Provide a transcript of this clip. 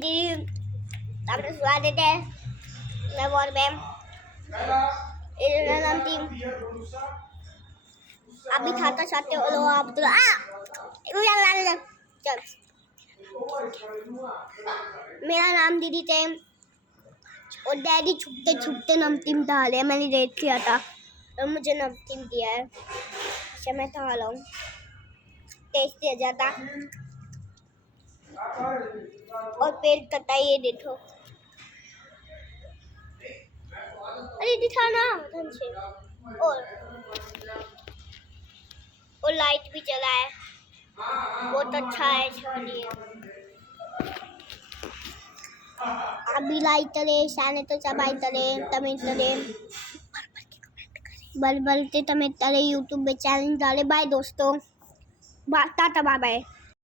दीदी आपने सुना देते हैं मैं और मैम इधर नाम टीम अभी खाता चाहते हो लो आप तो चल मेरा नाम दीदी थे और डैडी छुपते छुपते नमकीन डाले मैंने रेट किया था और मुझे नमकीन दिया है अच्छा मैं खा रहा हूँ टेस्टी आ जाता और पेट कटा ये देखो अरे दिखा ना ढंग से और लाइट भी चला है बहुत अच्छा है छोड़िए अभी लाइट चले शाने तो चबाई चले तमिल चले बल बलते तमिल चले यूट्यूब पे चैलेंज डाले बाय दोस्तों टाटा बाय बाय।